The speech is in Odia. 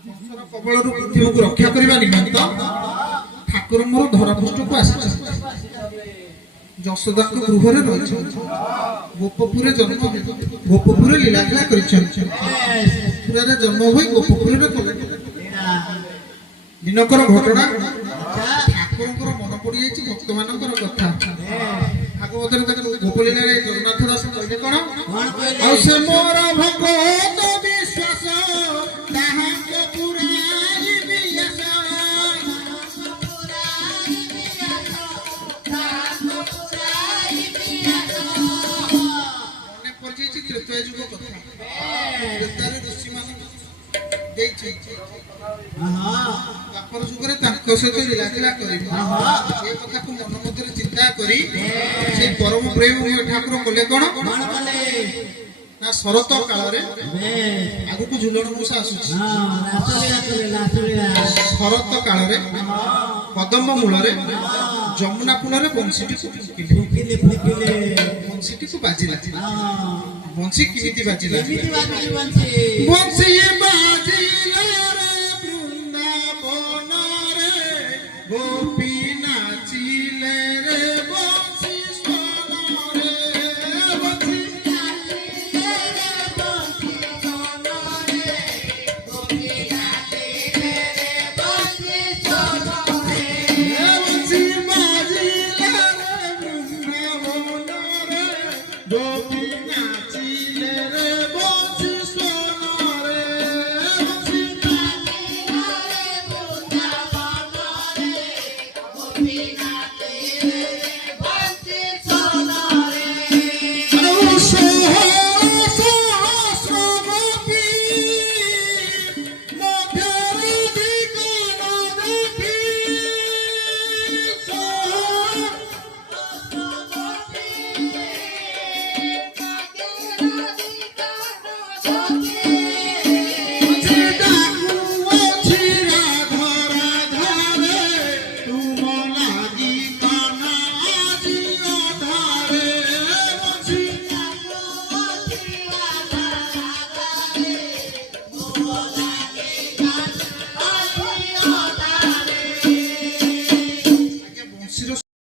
କବଳରୁ ପୃଥିବୀକୁ ରକ୍ଷା କରିବା ନିମନ୍ତ ଠାକୁର ମୋର ଧରାପୃଷ୍ଠକୁ ଆସିଛନ୍ତି। ଯଶୋଦାଙ୍କ ଗୃହରେ ରହିଛନ୍ତି, ଗୋପପୁରରେ ଜନ୍ମ ଗୋପପୁରରେ ଲୀଳାଖେଳା କରିଛନ୍ତି, ମଥୁରାରେ ଜନ୍ମ ହୋଇ ଗୋପପୁରରେ କଲେ। ଦିନକର ଘଟଣା ଠାକୁରଙ୍କର ମନେ ପଡିଯାଇଛି ଭକ୍ତମାନଙ୍କର କଥା। ଭାଗବତରେ ଗୋପଲୀଳାରେ ଜଗନ୍ନାଥ ଦାସ କହିଲେ କଣ? ଆଉ ସେ ମୋର ଭଗବତ ବିଶ୍ୱାସ ତାହାଙ୍କ ପୁରାଇ ବିୟାସ। ମନେ ପଡିଯାଇଛି ତ୍ରେତୟା ଯୁଗ କଥା। ତ୍ରେତାରେ ଋଷିମାନଙ୍କୁ ଦେଇଛି ଦ୍ୱାପର ଯୁଗରେ ତାଙ୍କ ସହିତ ଲୀଳାଖେଳା କରିବ। ଏ କଥାକୁ ମନ ମଧ୍ୟରେ ଚିନ୍ତା କରି ସେଇ ପରମ ପ୍ରେମ ଠାକୁର କଲେ କଣ ନା ଶରତ କାଳରେ ଆଗକୁ ଝୁଲଣ ମୂଷା ଆସୁଛି। ଶରତ କାଳରେ କଦମ୍ବ ମୂଳରେ ଯମୁନା କୂଳରେ ବଂଶୀଟିକୁ ଫୁଙ୍କିଲେ। ବଂଶୀଟିକୁ ବାଜିଲା। ବଂଶୀ କେମିତି ବାଜିଲା? ବଂଶୀ ବାଜିଲା ରେ ବୃନ୍ଦାବନରେ ଗୋପୀ